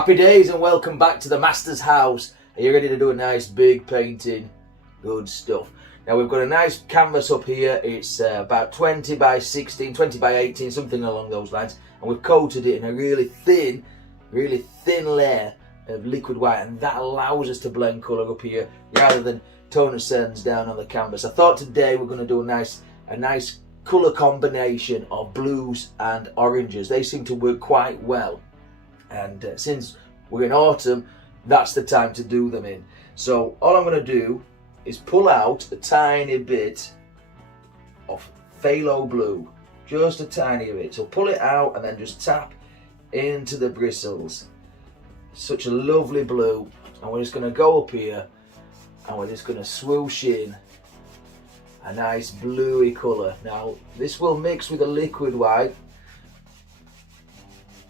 Happy days and welcome back to the Master's house. Are you ready to do a nice big painting? Good stuff. Now we've got a nice canvas up here. It's about 20 by 16, 20 by 18, something along those lines. And we've coated it in a really thin layer of liquid white, and that allows us to blend colour up here rather than tone and sands down on the canvas. I thought today we're going to do a nice colour combination of blues and oranges. They seem to work quite well, and since we're in autumn, that's the time to do them in. So all I'm going to do is pull out a tiny bit of Phthalo Blue, just a tiny bit. So pull it out and then just tap into the bristles. Such a lovely blue, and we're just going to go up here and we're just going to swoosh in a nice bluey colour. Now this will mix with a liquid white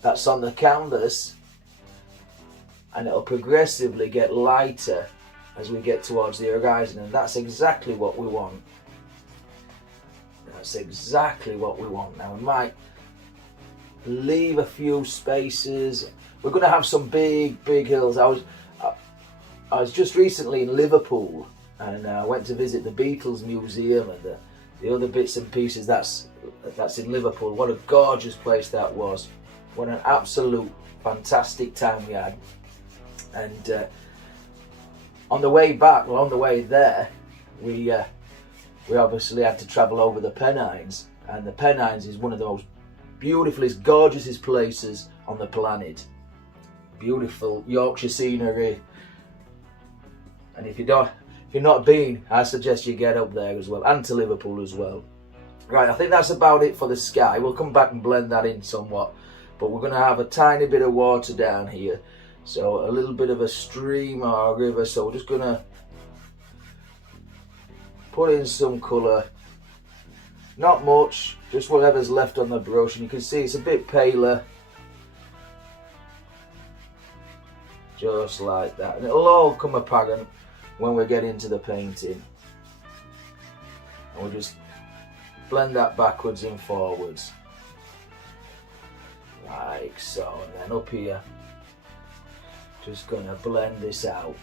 that's on the canvas, and it'll progressively get lighter as we get towards the horizon, and that's exactly what we want. That's exactly what we want. Now we might leave a few spaces. We're going to have some big hills. I was just recently in Liverpool, and I went to visit the Beatles Museum and the other bits and pieces that's in Liverpool. What a gorgeous place that was. What an absolute fantastic time we had. And on the way back, well, on the way there, we obviously had to travel over the Pennines, and the Pennines is one of the most beautifulest, gorgeousest places on the planet. Beautiful Yorkshire scenery, and if you're not been, I suggest you get up there as well, and to Liverpool as well. Right, I think that's about it for the sky. We'll come back and blend that in somewhat, but we're going to have a tiny bit of water down here, so a little bit of a stream or a river. So we're just going to put in some colour, not much, just whatever's left on the brush, and you can see it's a bit paler, just like that, and it'll all come apparent when we get into the painting. And we'll just blend that backwards and forwards like so, and then up here just gonna blend this out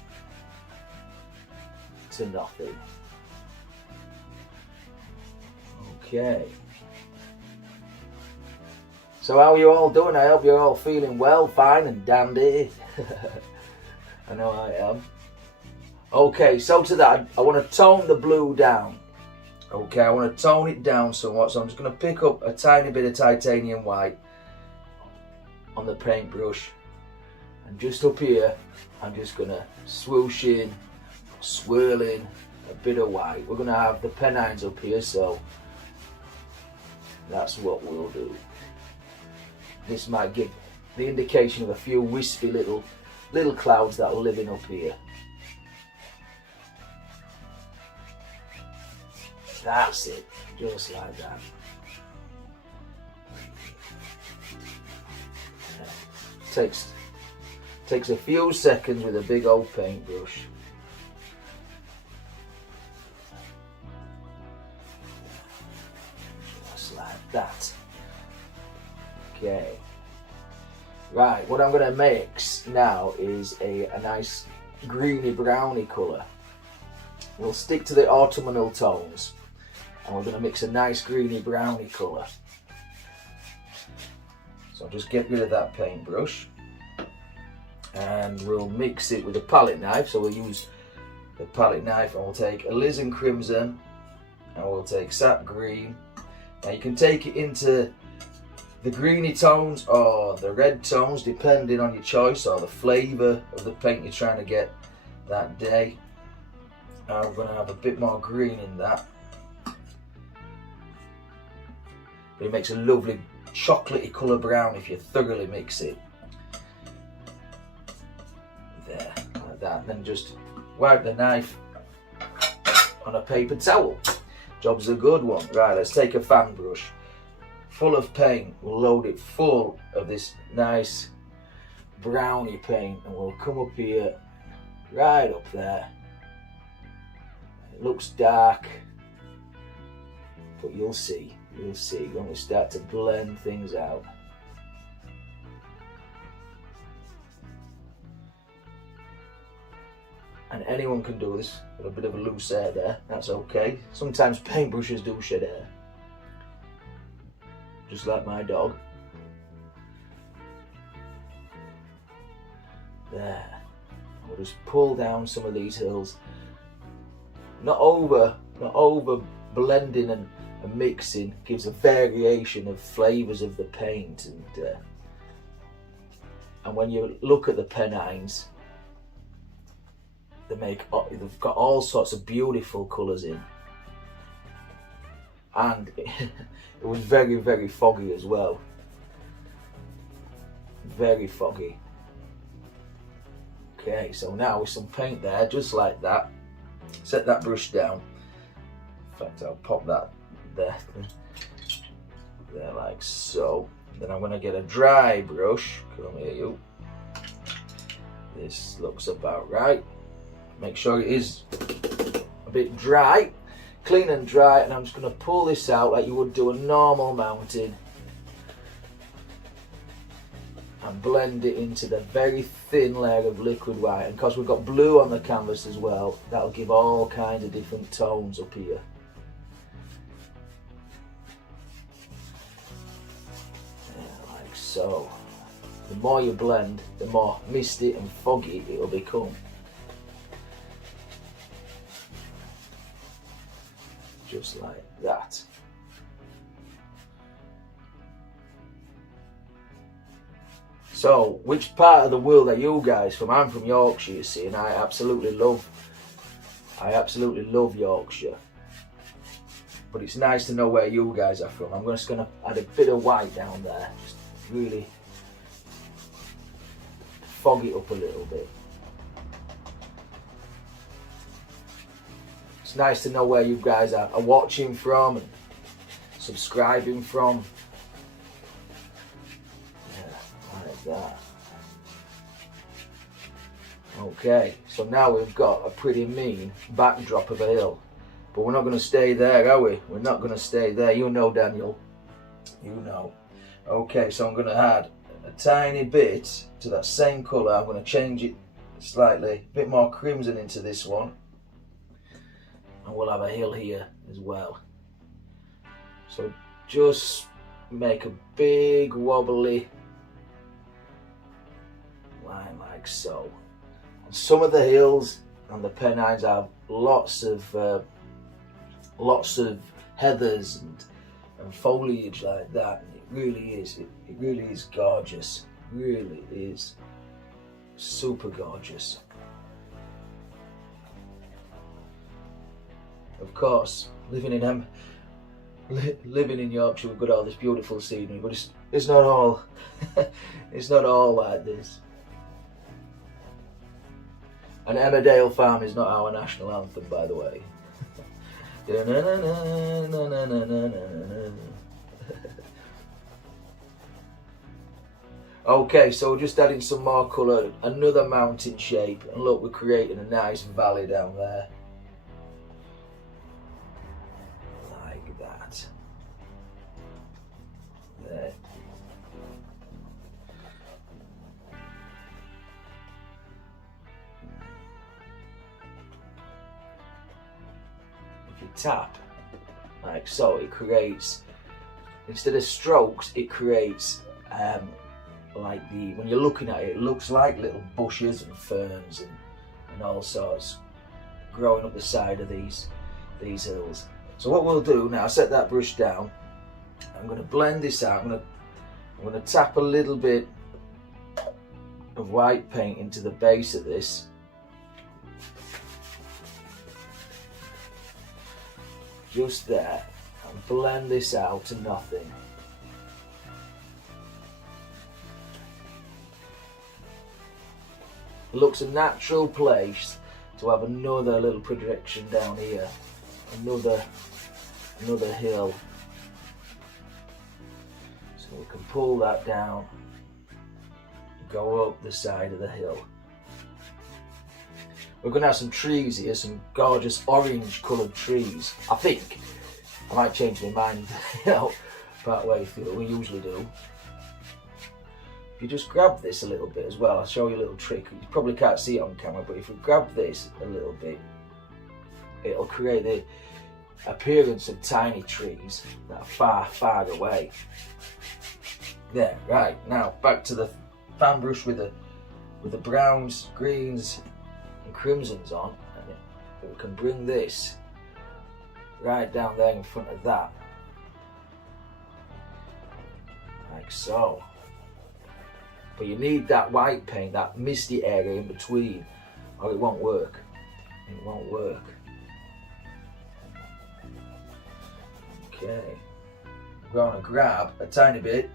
to nothing. Okay, so how are you all doing? I hope you're all feeling well, fine and dandy. I know I am. Okay, so to that, I want to tone the blue down. Okay, I want to tone it down somewhat, so I'm just going to pick up a tiny bit of titanium white on the paintbrush, and just up here I'm just going to swoosh in, swirl in a bit of white. We're going to have the Pennines up here, so that's what we'll do. This might give the indication of a few wispy little clouds that are living up here. That's it, just like that. Takes a few seconds with a big old paintbrush. Just like that. Okay. Right, what I'm going to mix now is a nice greeny browny colour. We'll stick to the autumnal tones, and we're going to mix a nice greeny browny colour. So I'll just get rid of that paintbrush, and we'll mix it with a palette knife. So we'll use the palette knife, and we'll take Alizarin Crimson, and we'll take Sap Green. Now you can take it into the greeny tones or the red tones, depending on your choice or the flavour of the paint you're trying to get that day. I'm going to have a bit more green in that. But it makes a lovely chocolatey colour brown if you thoroughly mix it. There, like that. And then just wipe the knife on a paper towel. Job's a good one. Right, let's take a fan brush full of paint. We'll load it full of this nice browny paint, and we'll come up here, right up there. It looks dark, but you'll see when we start to blend things out. and anyone can do this. Got a bit of a loose hair there, that's okay. Sometimes paintbrushes do shed hair, just like my dog. There. We'll just pull down some of these hills. Not over blending and mixing. Gives a variation of flavours of the paint, and when you look at the Pennines, they've got all sorts of beautiful colours in, and it was very, very foggy as well. Very foggy. Okay, so now with some paint there, just like that, set that brush down. In fact, I'll pop that there like so. Then I'm going to get a dry brush. Come here, you. This looks about right. Make sure it is a bit dry, clean and dry, and I'm just going to pull this out like you would do a normal mountain and blend it into the very thin layer of liquid white. And because we've got blue on the canvas as well, that'll give all kinds of different tones up here. Yeah, like so. The more you blend, the more misty and foggy it'll become. Just like that. So, which part of the world are you guys from? I'm from Yorkshire, you see, and I absolutely love Yorkshire. But it's nice to know where you guys are from. I'm just going to add a bit of white down there, just really fog it up a little bit. It's nice to know where you guys are watching from and subscribing from. That. Okay, so now we've got a pretty mean backdrop of a hill, but we're not going to stay there, are we? We're not going to stay there. You know, Daniel, you know. Okay, so I'm going to add a tiny bit to that same colour. I'm going to change it slightly, a bit more crimson into this one, and we'll have a hill here as well. So just make a big wobbly line like so. And some of the hills and the Pennines have lots of heathers and foliage like that. And it really is gorgeous. Really is super gorgeous. Of course, living in Yorkshire, we've got all this beautiful scenery, but it's not all it's not all like this. And Emmerdale Farm is not our national anthem, by the way. Okay, so we're just adding some more colour, another mountain shape, and look, we're creating a nice valley down there. Like that. There. If you tap, like so, it creates, instead of strokes, it creates like when you're looking at it, it looks like little bushes and ferns and all sorts growing up the side of these hills. So what we'll do now, set that brush down. I'm going to blend this out. I'm going to tap a little bit of white paint into the base of this. Just there, and blend this out to nothing. It looks a natural place to have another little projection down here, another hill. So we can pull that down, go up the side of the hill. We're going to have some trees here, some gorgeous orange coloured trees. I think I might change my mind, part way through. We usually do. if you just grab this a little bit as well, I'll show you a little trick. You probably can't see it on camera, but if we grab this a little bit, it'll create the appearance of tiny trees that are far, far away. There, right, now back to the fan brush with the browns, greens and crimsons on, and we can bring this right down there in front of that, like so. But you need that white paint, that misty area in between, or it won't work. It won't work. Okay, I'm going to grab a tiny bit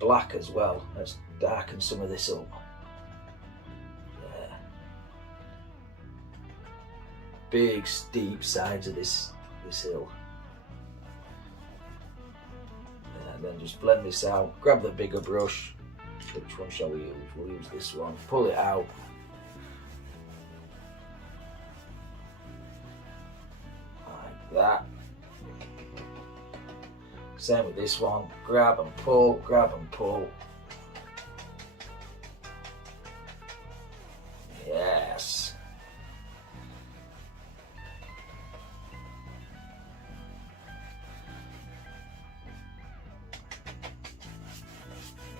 black as well. Let's darken some of this up. Yeah. Big steep sides of this hill. And then just blend this out. Grab the bigger brush. Which one shall we use? We'll use this one. Pull it out. Like that. Same with this one. Grab and pull, grab and pull. Yes.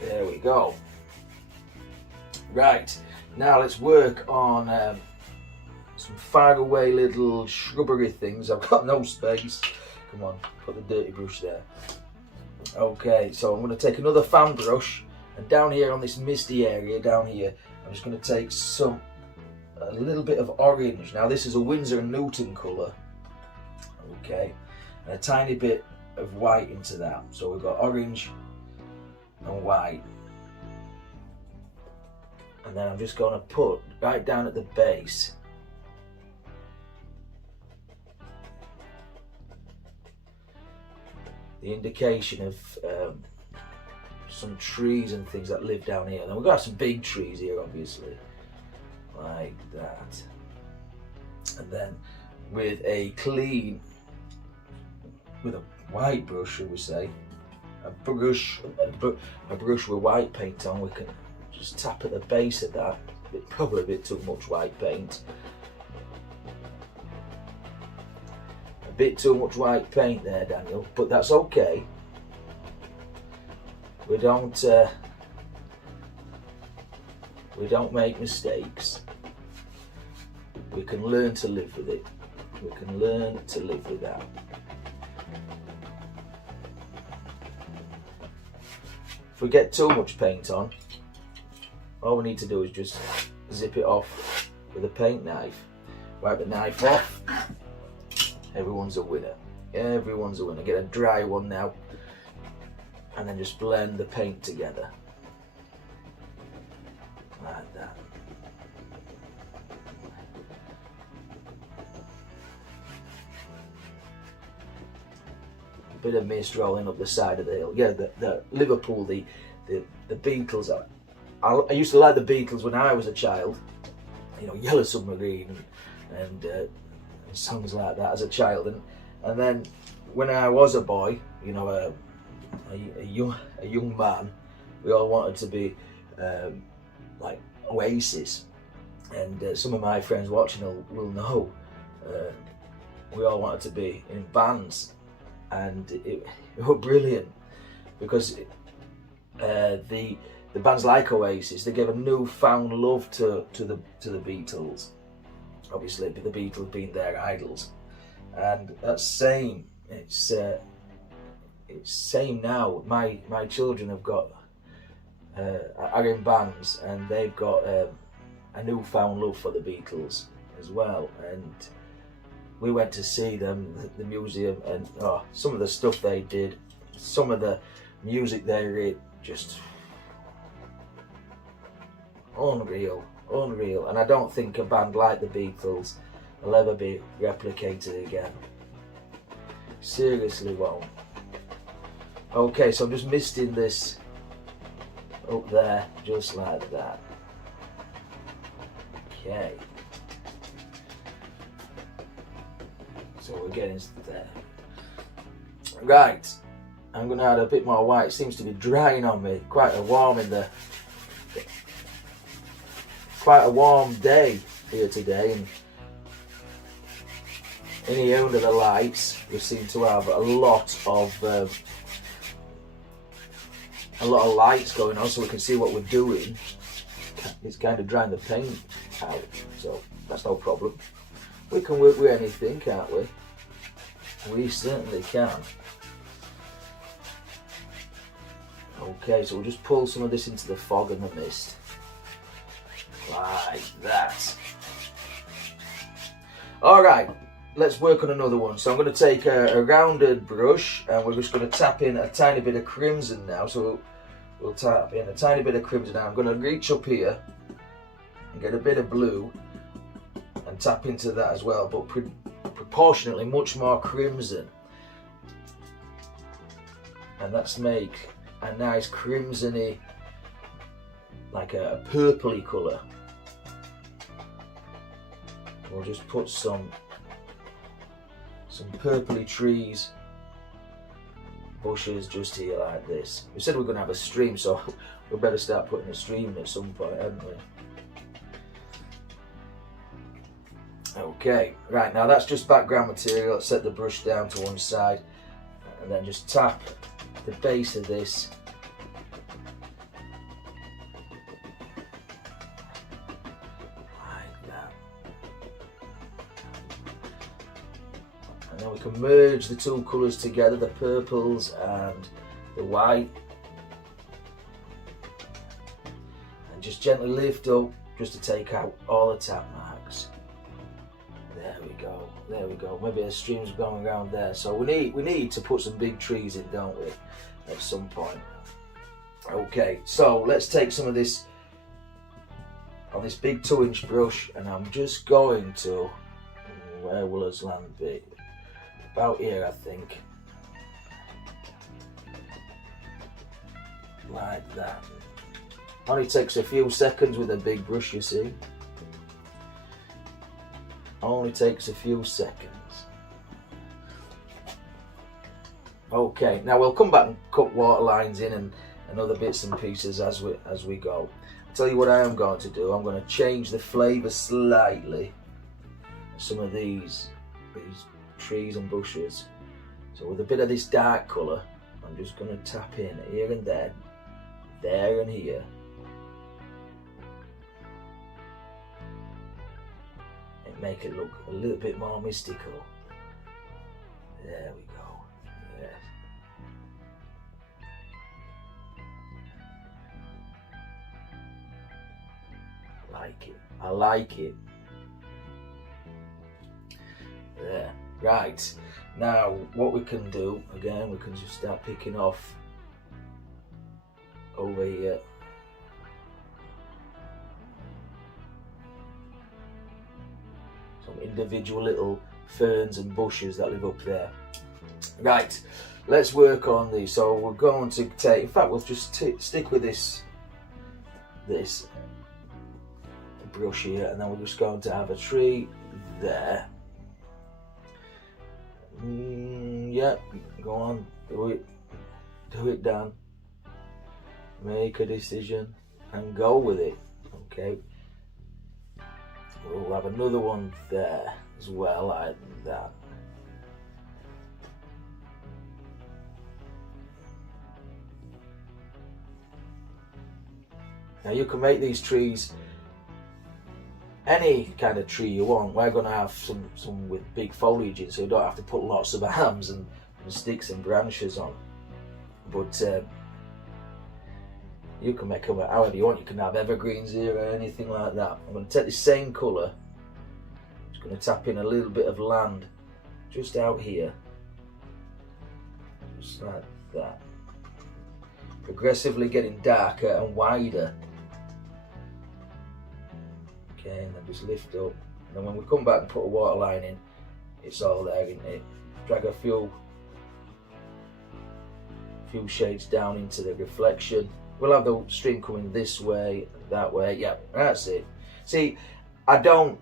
There we go. Right, now let's work on some far away little shrubbery things. I've got no space. Come on, put the dirty brush there. Okay, so I'm going to take another fan brush, and down here on this misty area down here, I'm just going to take a little bit of orange. Now this is a Winsor and Newton colour. Okay, and a tiny bit of white into that. So we've got orange and white. And then I'm just going to put right down at the base the indication of some trees and things that live down here. And we've got some big trees here, obviously, like that. And then with a white brush, should we say, a brush with white paint on, we can just tap at the base of that. Probably a bit too much white paint. A bit too much white paint there, Daniel, but that's okay. We don't make mistakes. We can learn to live with it. We can learn to live with that. If we get too much paint on, all we need to do is just zip it off with a paint knife. Wipe the knife off. Everyone's a winner. Everyone's a winner. Get a dry one now, and then just blend the paint together. Like that. A bit of mist rolling up the side of the hill. Yeah, the Liverpool, the Beatles. I used to like the Beatles when I was a child. You know, Yellow Submarine and songs like that as a child. And then when I was a boy, you know, a young man, we all wanted to be like Oasis. And some of my friends watching will know we all wanted to be in bands, and it was brilliant because the bands like Oasis, they gave a newfound love to the Beatles. Obviously, the Beatles being their idols, and that's same. It's same now. My children have got are in bands, and they've got a newfound love for the Beatles as well. And we went to see them, the museum, and some of the stuff they did, some of the music they wrote, just unreal. And I don't think a band like the Beatles will ever be replicated again. Seriously won't. Okay, so I'm just misting this up there, just like that. Okay. So we're getting there. Right. I'm going to add a bit more white. It seems to be drying on me. Quite a warm day here today, and in here under the lights we seem to have a lot of lights going on, so we can see what we're doing. It's kind of drying the paint out, so that's no problem. We can work with anything, can't we? We certainly can. Okay, so we'll just pull some of this into the fog and the mist. Like that. Alright, let's work on another one. So I'm going to take a rounded brush and we're just going to tap in a tiny bit of crimson now. So we'll tap in a tiny bit of crimson now. I'm going to reach up here and get a bit of blue and tap into that as well, but proportionately much more crimson. And that's make a nice crimsony, like a purpley colour. We'll just put some purpley trees, bushes just here like this. We said we're going to have a stream, so we better start putting a stream at some point, hadn't we? Okay, right, now that's just background material. Let's set the brush down to one side and then just tap the base of this. Like that. And then we can merge the two colours together, the purples and the white. And just gently lift up just to take out all the tap marks. There we go, there we go. Maybe a stream's going around there. So we need to put some big trees in, don't we, at some point. Okay, so let's take some of this on this big 2-inch brush, and I'm just going to, where will us land be? About here, I think. Like that. Only takes a few seconds with a big brush, you see. Only takes a few seconds. Okay, now we'll come back and cut water lines in and other bits and pieces as we go. I'll tell you what I am going to do. I'm going to change the flavour slightly. Some of these trees and bushes. So with a bit of this dark colour, I'm just going to tap in here and there and here. Make it look a little bit more mystical. There we go. Yes. Like it. I like it. There. Right. Now what we can do, again, we can just start picking off over here. Individual little ferns and bushes that live up there. Right, let's work on these. So we're going to take, in fact we'll just stick with this brush here, and then we're just going to have a tree there. Yeah, go on, do it, Dan. Make a decision and go with it. Okay. We'll have another one there as well, like that. Now you can make these trees any kind of tree you want. We're going to have some with big foliage in, so you don't have to put lots of arms and sticks and branches on. But you can make them however you want. You can have evergreens here or anything like that. I'm going to take the same colour. Just going to tap in a little bit of land just out here. Just like that. Progressively getting darker and wider. Okay, and then just lift up. And then when we come back and put a water line in, it's all there, isn't it? Drag a few shades down into the reflection. We'll have the stream coming this way, that way. Yeah, that's it. See, I don't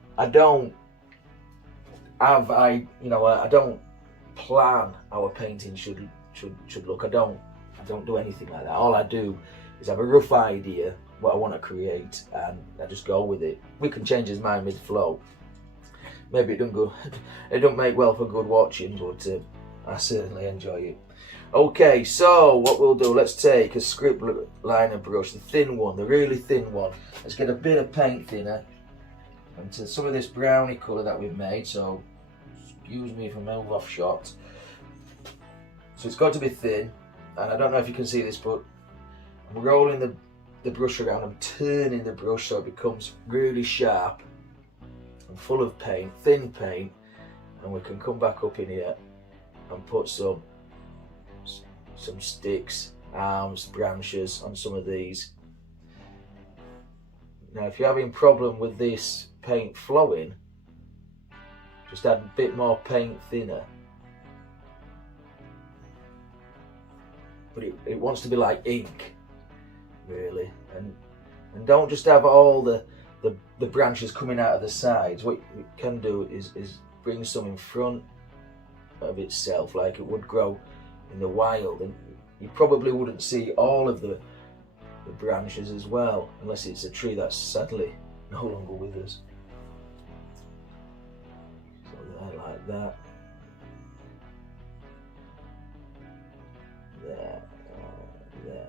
plan our painting should should look. I don't do anything like that. All I do is have a rough idea what I want to create, and I just go with it. We can change his mind mid-flow. Maybe it don't make well for good watching, but I certainly enjoy it. Okay, so what we'll do, let's take a script liner brush, the thin one, the really thin one. Let's get a bit of paint thinner into some of this browny colour that we've made, so excuse me if I move off shot. So it's got to be thin, and I don't know if you can see this, but I'm rolling the brush around, I'm turning the brush so it becomes really sharp and full of paint, thin paint, and we can come back up in here and put some sticks, arms, branches on some of these. Now if you're having a problem with this paint flowing, just add a bit more paint thinner. But it wants to be like ink, really, and don't just have all the branches coming out of the sides. What you can do is bring some in front of itself like it would grow in the wild, and you probably wouldn't see all of the branches as well, unless it's a tree that's sadly no longer with us. So there, like that. There, there.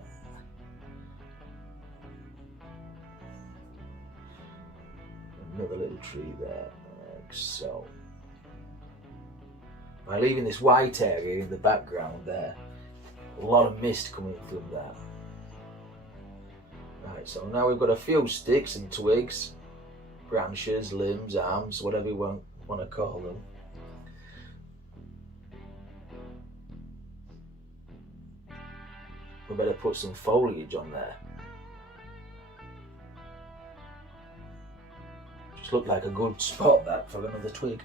Another little tree there, like so. By leaving this white area in the background there, a lot of mist coming from that. Right, so now we've got a few sticks and twigs, branches, limbs, arms, whatever you want to call them. We better put some foliage on there. Just looked like a good spot that for another twig.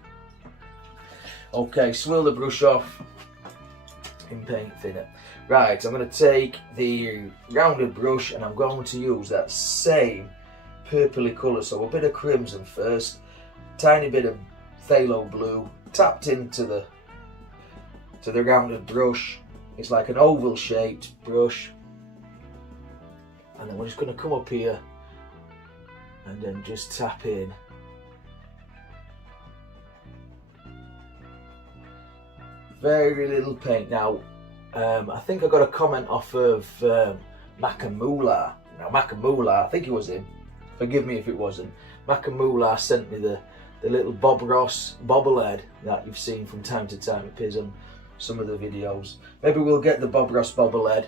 Okay, swirl the brush off in paint thinner. Right, I'm going to take the rounded brush and I'm going to use that same purpley colour. So a bit of crimson first, tiny bit of phthalo blue, tapped into the rounded brush. It's like an oval shaped brush. And then we're just going to come up here and then just tap in. Very little paint. Now, I think I got a comment off of Macamula. Now, Macamula, I think it was him. Forgive me if it wasn't. Macamula sent me the little Bob Ross bobblehead that you've seen from time to time. It appears on some of the videos. Maybe we'll get the Bob Ross bobblehead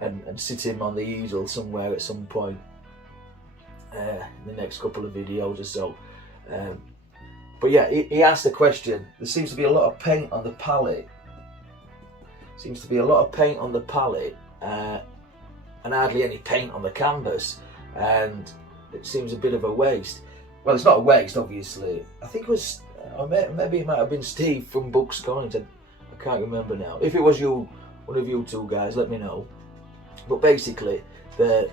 and sit him on the easel somewhere at some point in the next couple of videos or so. But yeah, he asked the question. There seems to be a lot of paint on the palette. Seems to be a lot of paint on the palette and hardly any paint on the canvas, and it seems a bit of a waste. Well, it's not a waste, obviously. I think it was, or maybe it might have been Steve from Books Coins. I can't remember now. If it was you, one of you two guys, let me know. But basically, the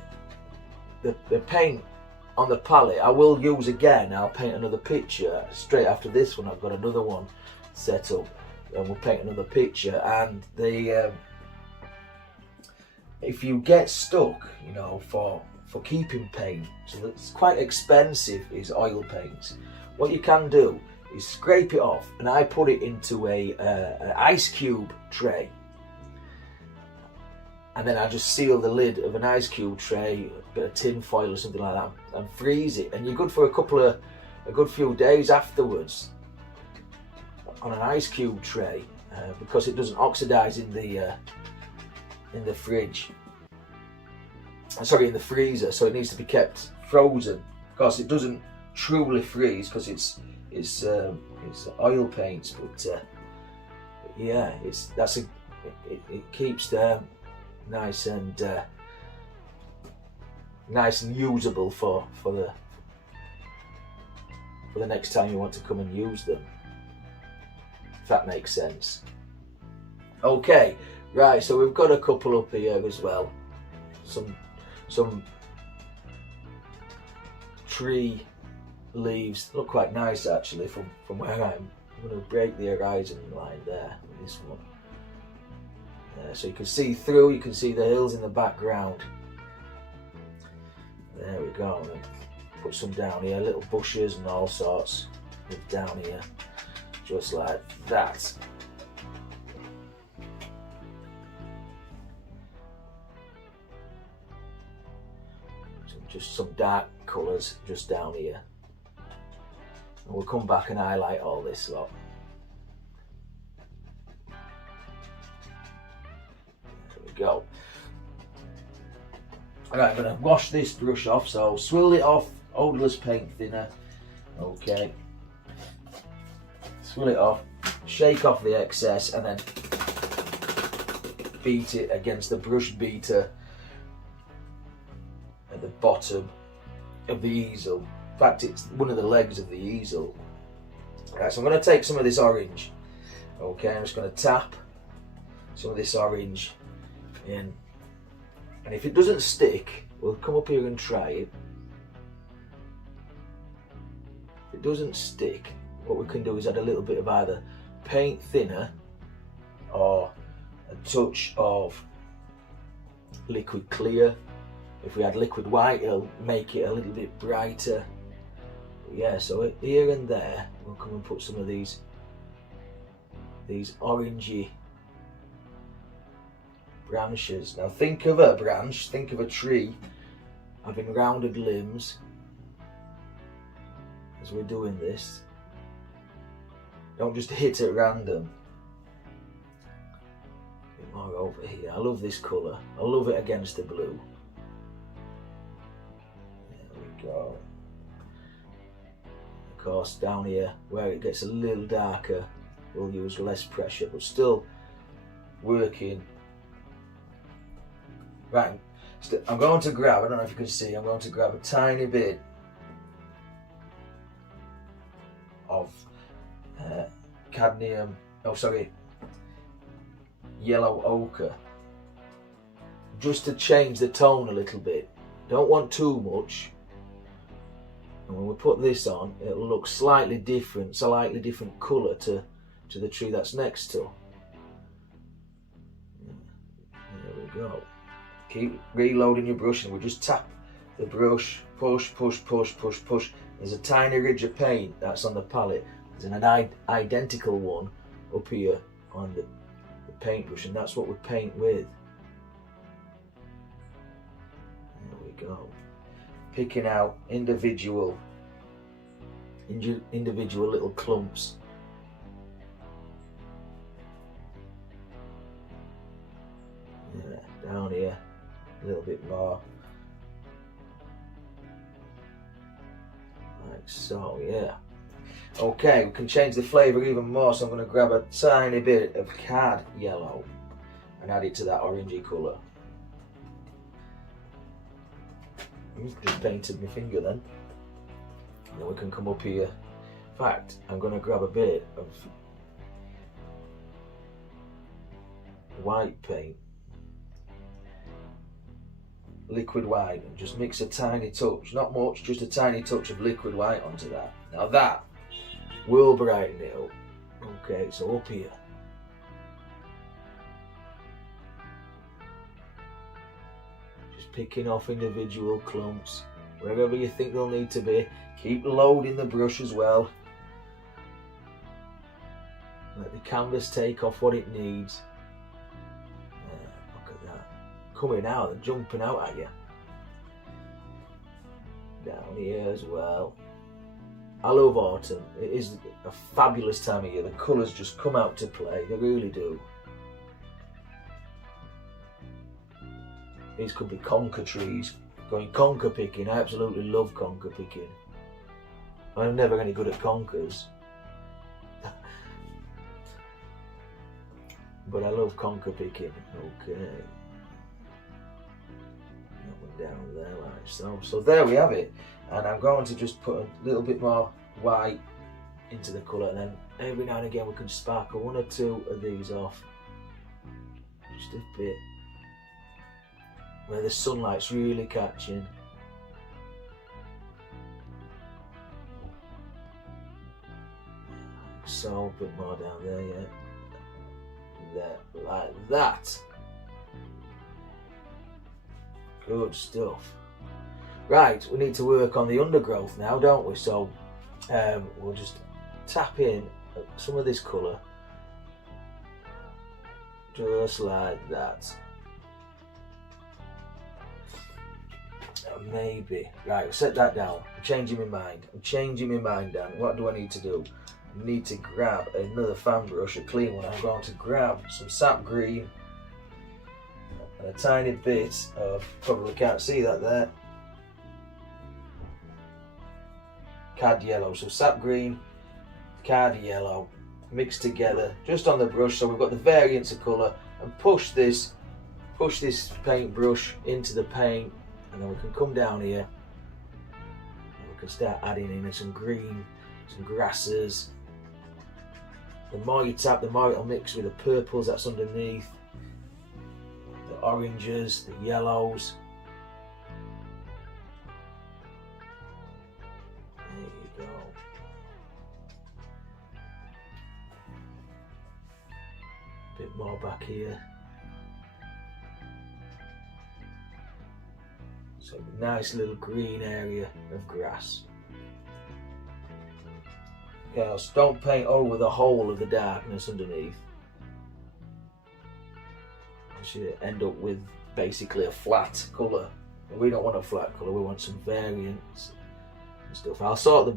paint on the palette I will use again. I'll paint another picture straight after this one. I've got another one set up and we'll paint another picture. And the if you get stuck, you know, for keeping paint, so that's quite expensive, is oil paints, what you can do is scrape it off, and I put it into an ice cube tray, and then I just seal the lid of an ice cube tray, a bit of tin foil or something like that, and freeze it, and you're good for a good few days afterwards on an ice cube tray, because it doesn't oxidize in the fridge. Sorry, in the freezer, so it needs to be kept frozen. Of course, it doesn't truly freeze because it's oil paints, but yeah, it keeps nice and usable for the next time you want to come and use them, if that makes sense. Okay, right, so we've got a couple up here as well, some tree leaves, look quite nice actually from where I'm going to break the horizon line there with this one. So you can see through, you can see the hills in the background. There we go. And put some down here, little bushes and all sorts down here, just like that. So just some dark colours just down here. And we'll come back and highlight all this lot. There we go. Alright, I'm going to wash this brush off, so swill it off, odourless paint thinner. Okay. Swill it off, shake off the excess, and then beat it against the brush beater at the bottom of the easel. In fact, it's one of the legs of the easel. Right, so I'm going to take some of this orange. Okay, I'm just going to tap some of this orange in. And if it doesn't stick, we'll come up here and try it. If it doesn't stick, what we can do is add a little bit of either paint thinner or a touch of liquid clear. If we add liquid white, it'll make it a little bit brighter. Yeah, so here and there, we'll come and put some of these orangey branches. Now think of a branch, think of a tree having rounded limbs as we're doing this. Don't just hit at random. A bit more over here. I love this colour. I love it against the blue. There we go. Of course, down here where it gets a little darker, we'll use less pressure, but still working. Right, I'm going to grab, I don't know if you can see, I'm going to grab a tiny bit of yellow ochre, just to change the tone a little bit. Don't want too much. And when we put this on, it'll look slightly different, colour to the tree that's next to. There we go. Keep reloading your brush, and we'll just tap the brush, push, push, push, push, push. There's a tiny ridge of paint that's on the palette. There's an identical one up here on the paintbrush, and that's what we paint with. There we go. Picking out individual little clumps. Yeah, down here. A little bit more, like so. Yeah, okay, we can change the flavour even more, so I'm going to grab a tiny bit of Cadmium Yellow and add it to that orangey colour. Just painted my finger then. And then we can come up here. In fact, I'm going to grab a bit of white paint, liquid white, and just mix a tiny touch, not much, just a tiny touch of liquid white onto that. Now that will brighten it up. Okay, so up here. Just picking off individual clumps, wherever you think they'll need to be. Keep loading the brush as well. Let the canvas take off what it needs. Look at that. Coming out and jumping out at you. Down here as well. I love autumn. It is a fabulous time of year. The colours just come out to play. They really do. These could be conker trees. Going conker picking. I absolutely love conker picking. I'm never any good at conkers. But I love conker picking. Okay. That one down there like so. So there we have it. And I'm going to just put a little bit more white into the colour, and then every now and again we can sparkle one or two of these off. Just a bit. Where the sunlight's really catching. So a bit more down there, yeah. There, like that. Good stuff. Right, we need to work on the undergrowth now, don't we? So we'll just tap in some of this colour, just like that. Maybe. Right, set that down. I'm changing my mind. Dan. What do I need to do? I need to grab another fan brush, a clean one. I'm going to grab some Sap Green and a tiny bit of, probably can't see that there, Cad Yellow. So Sap Green, Cad Yellow, mixed together just on the brush, so we've got the variance of colour, and push this paintbrush into the paint, and then we can come down here and we can start adding in some green, some grasses. The more you tap, the more it'll mix with the purples that's underneath, the oranges, the yellows. There you go. A bit more back here. So a nice little green area of grass. Okay, so don't paint over the whole of the darkness underneath. You should end up with basically a flat colour. We don't want a flat colour, we want some variance and stuff. I'll sort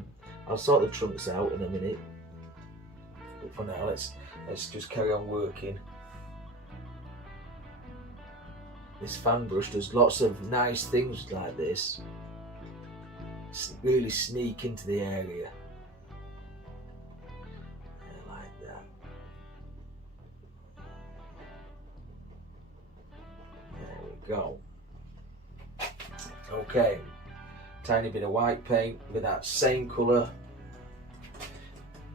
the trunks out in a minute. But for now, let's just carry on working. This fan brush does lots of nice things like this. Really sneak into the area. Like that. There we go. Okay. Tiny bit of white paint with that same colour.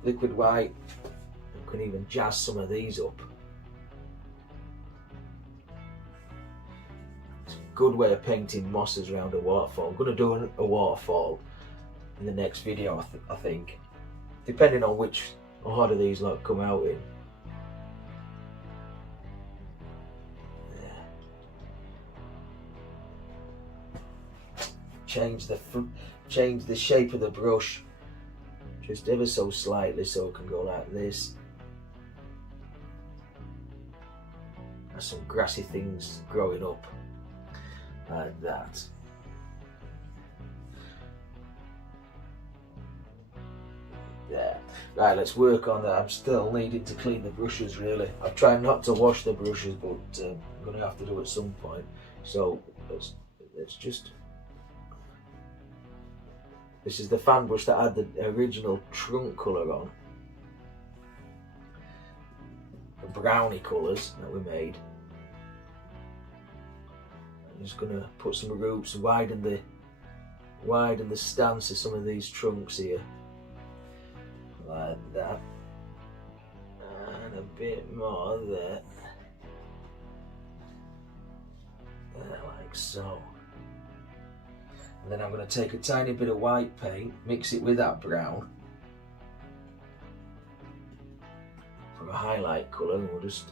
Liquid white. You can even jazz some of these up. Good way of painting mosses around a waterfall. I'm going to do a waterfall in the next video, I think, depending on which order these lot come out in. Yeah. Change the shape of the brush just ever so slightly, so it can go like this. There's some grassy things growing up. Like that. There. Right, let's work on that. I'm still needing to clean the brushes really. I've tried not to wash the brushes, but I'm going to have to do it at some point. So let's just... This is the fan brush that had the original trunk colour on. The brownie colours that we made. I'm just going to put some roots, widen the stance of some of these trunks here, like that, and a bit more there, like so. And then I'm going to take a tiny bit of white paint, mix it with that brown for a highlight colour, and we'll just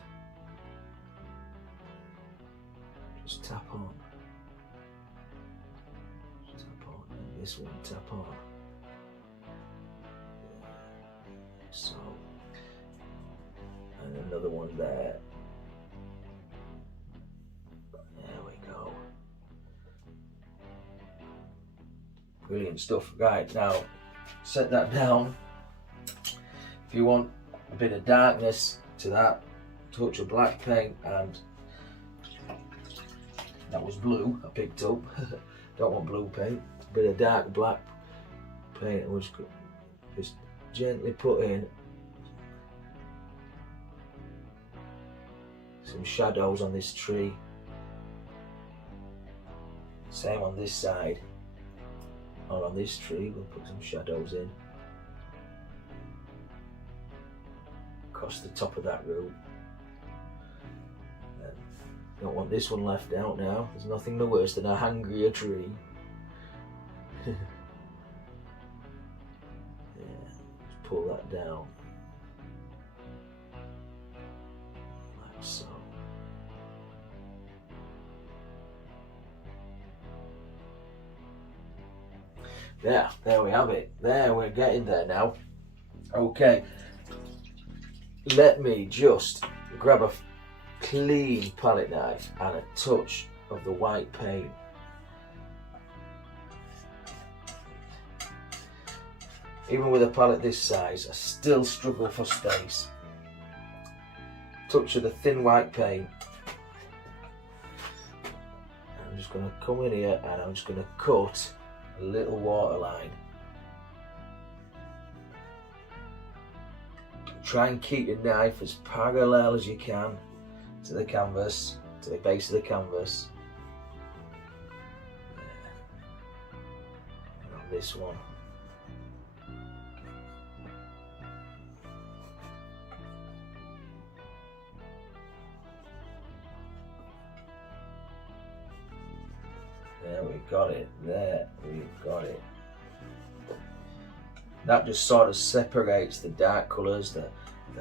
tap on. And this one tap on. So, and another one there. There we go. Brilliant stuff. Right, now set that down. If you want a bit of darkness to that, touch of black paint, and that was blue I picked up. Don't want blue paint. A bit of dark black paint, and we'll just gently put in some shadows on this tree. Same on this side, or on this tree, we'll put some shadows in across the top of that root. Don't want this one left out now. There's nothing no worse than a hungrier tree. Yeah, just pull that down. Like so. Yeah, there we have it. There, we're getting there now. Okay, let me just grab a clean palette knife and a touch of the white paint. Even with a palette this size, I still struggle for space. Touch of the thin white paint. I'm just going to come in here and I'm just going to cut a little waterline. Try and keep your knife as parallel as you can to the canvas, to the base of the canvas. And on this one. There, we got it. There, we got it. That just sort of separates the dark colours, the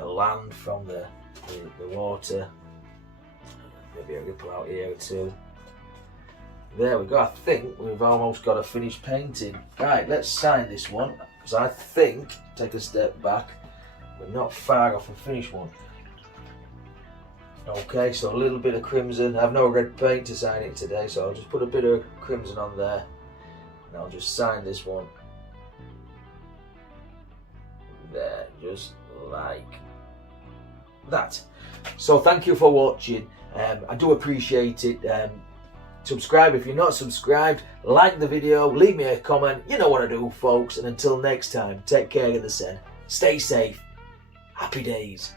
land from the water. Maybe a ripple out here too. There we go. I think we've almost got a finished painting. Right, let's sign this one, because I think, take a step back, we're not far off a finished one. Okay, so a little bit of crimson. I have no red paint to sign it today, so I'll just put a bit of crimson on there and I'll just sign this one. There, just like that. So thank you for watching. I do appreciate it. Subscribe if you're not subscribed, like the video, leave me a comment. You know what to do, folks, and until next time, take care of yourself, stay safe, happy days.